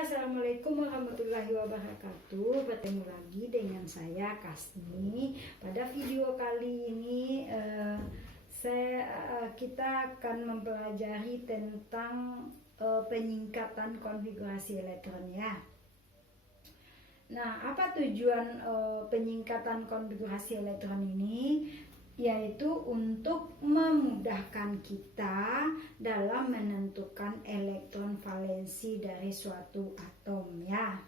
Assalamualaikum warahmatullahi wabarakatuh. Bertemu lagi dengan saya Kasni. Pada video kali ini kita akan mempelajari tentang penyingkatan konfigurasi elektron ya. Nah, apa tujuan penyingkatan konfigurasi elektron ini? Yaitu untuk memudahkan kita dalam menentukan elektron valensi dari suatu atom ya.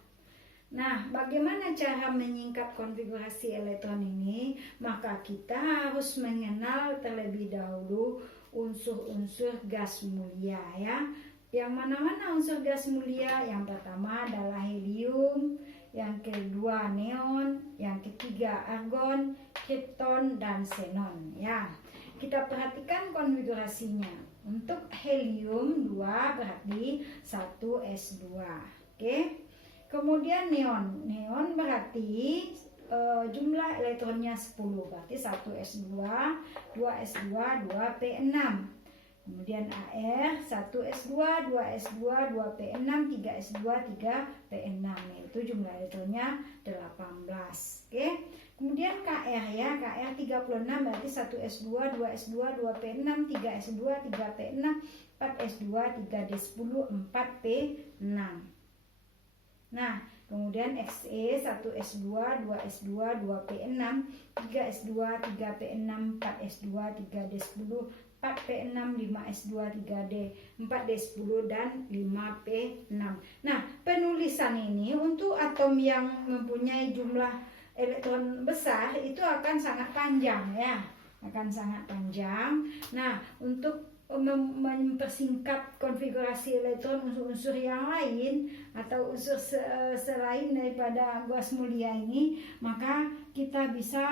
Nah, bagaimana cara menyingkat konfigurasi elektron ini? Maka kita harus mengenal terlebih dahulu unsur-unsur gas mulia ya. Yang mana-mana unsur gas mulia? Yang pertama adalah helium, yang kedua neon, yang ketiga argon, krypton, dan xenon ya. Kita perhatikan konfigurasinya. Untuk helium 2 berarti 1s2. Oke. Kemudian neon. Neon berarti jumlah elektronnya 10, berarti 1s2, 2s2, 2p6. Kemudian AR 1s2, 2s2, 2p6, 3s2, 3p6. Itu jumlah elektronnya 18. Oke. Kemudian KR ya, KR 36 berarti 1s2, 2s2, 2p6, 3s2, 3p6, 4s2, 3d10, 4p6. Nah, kemudian XE 1s2, 2s2, 2p6, 3s2, 3p6, 4s2, 3d10, 4p6, 5s2, 3d, 4d10, dan 5p6. Nah, penulisan ini untuk atom yang mempunyai jumlah elektron besar itu akan sangat panjang ya, akan sangat panjang. Nah, untuk mempersingkat konfigurasi elektron unsur-unsur yang lain atau unsur selain daripada gas mulia ini, maka kita bisa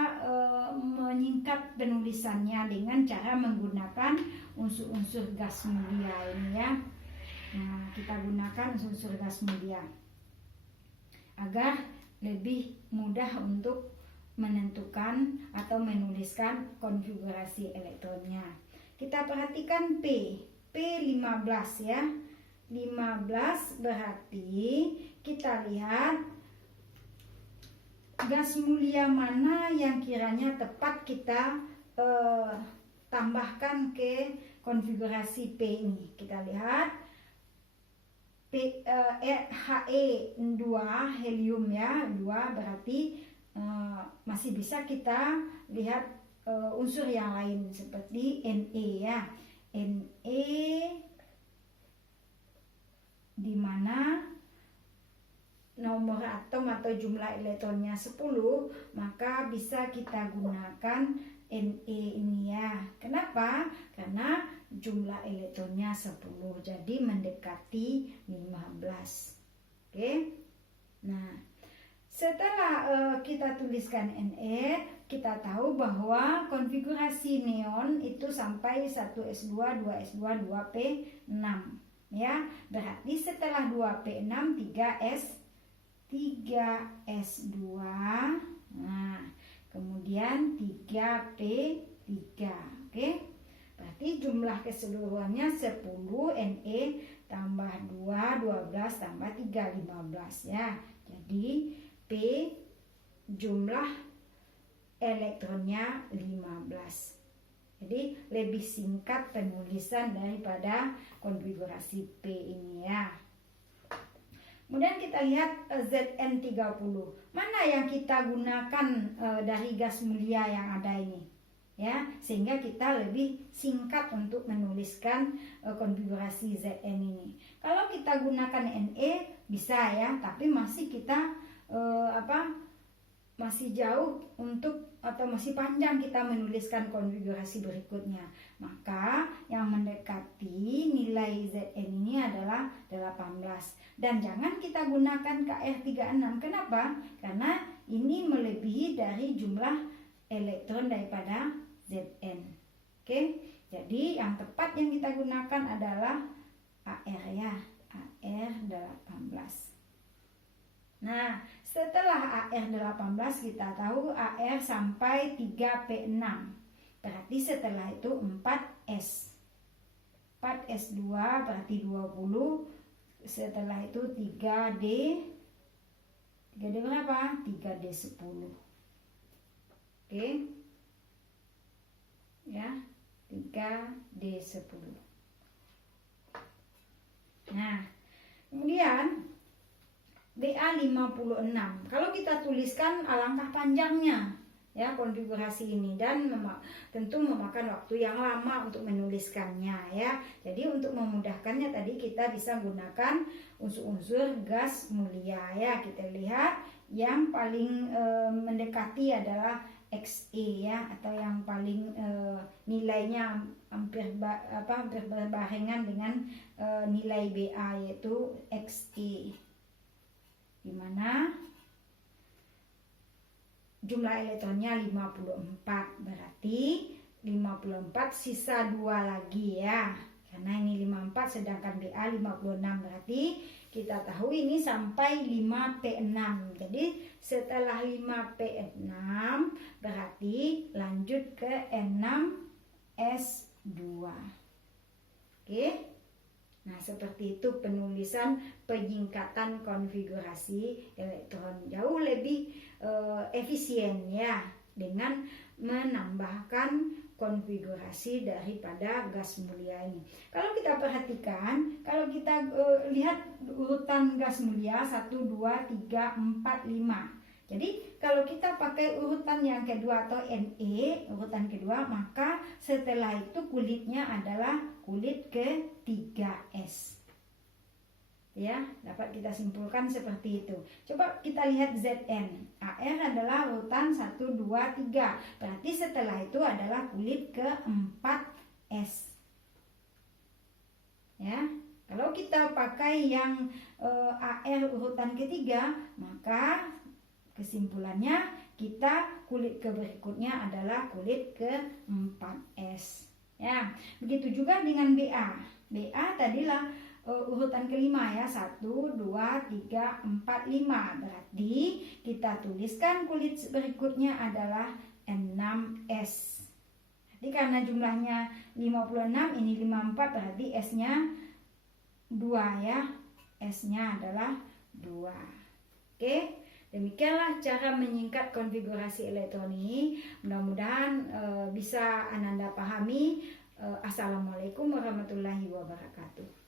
menyingkat penulisannya dengan cara menggunakan unsur-unsur gas mulia ini ya. Nah, kita gunakan unsur-unsur gas mulia agar lebih mudah untuk menentukan atau menuliskan konfigurasi elektronnya. Kita perhatikan P15 ya. 15 berarti kita lihat gas mulia mana yang kiranya tepat kita tambahkan ke konfigurasi P ini. Kita lihat He2 helium ya, 2 berarti masih bisa kita lihat unsur yang lain seperti Ne ya. Ne di mana nomor atom atau jumlah elektronnya 10, maka bisa kita gunakan Ne ini ya. Kenapa? Karena jumlah elektronnya 10, jadi mendekati 15. Oke. Nah, setelah kita tuliskan Ne, kita tahu bahwa konfigurasi neon itu sampai 1s2, 2s2, 2p6 ya. Berarti setelah 2p6 3s2. Nah, kemudian 3p3. Oke. Berarti jumlah keseluruhannya 10, Ne tambah 2, 12 tambah 3, 15 ya. Jadi P jumlah elektronnya 15. Jadi lebih singkat penulisan daripada konfigurasi P ini ya. Kemudian kita lihat Zn30. Mana yang kita gunakan dari gas mulia yang ada ini? Ya, sehingga kita lebih singkat untuk menuliskan konfigurasi Zn ini. Kalau kita gunakan Ne bisa ya, tapi masih kita masih jauh untuk atau masih panjang kita menuliskan konfigurasi berikutnya. Maka yang mendekati nilai Zn ini adalah 18. Dan jangan kita gunakan Kr36. Kenapa? Karena ini melebihi dari jumlah elektron daripada Zn. Oke. Jadi yang tepat yang kita gunakan adalah Ar ya. Ar18. Nah, setelah AR18 kita tahu AR sampai 3P6. Berarti setelah itu 4S. 4S2 berarti 20. Setelah itu 3D berapa? 3D10. Oke. Ya, 3D10. Nah, kemudian BA56. Kalau kita tuliskan alangkah panjangnya ya konfigurasi ini, dan tentu memakan waktu yang lama untuk menuliskannya ya. Jadi untuk memudahkannya tadi kita bisa gunakan unsur-unsur gas mulia ya. Kita lihat yang paling mendekati adalah XE ya, atau yang paling nilainya hampir berbarengan dengan nilai BA, yaitu XE, di mana jumlah elektronnya 54, berarti 54 sisa 2 lagi ya, karena ini 54 sedangkan BA 56, berarti kita tahu ini sampai 5P6. Jadi setelah 5P6 berarti lanjut ke N6S2. Oke. Nah, seperti itu penulisan penyingkatan konfigurasi elektron. Jauh lebih efisien ya, dengan menambahkan konfigurasi daripada gas mulia ini. Kalau kita perhatikan, kalau kita lihat urutan gas mulia 1, 2, 3, 4, 5. Jadi kalau kita pakai urutan yang kedua atau NE, urutan kedua, maka setelah itu kulitnya adalah kulit ke-3S. Ya, dapat kita simpulkan seperti itu. Coba kita lihat Zn. AR adalah urutan 1, 2, 3. Berarti setelah itu adalah kulit ke-4S. Ya, kalau kita pakai yang AR urutan ketiga, maka kesimpulannya kita kulit ke berikutnya adalah kulit ke-4S. Ya, begitu juga dengan BA. BA tadilah urutan kelima ya, 1, 2, 3, 4, 5. Berarti kita tuliskan kulit berikutnya adalah N6S. Jadi karena jumlahnya 56, ini 54, berarti S-nya 2 ya. S-nya adalah 2. Oke. Demikianlah cara menyingkat konfigurasi elektron ini. Mudah-mudahan bisa Ananda pahami. Assalamualaikum warahmatullahi wabarakatuh.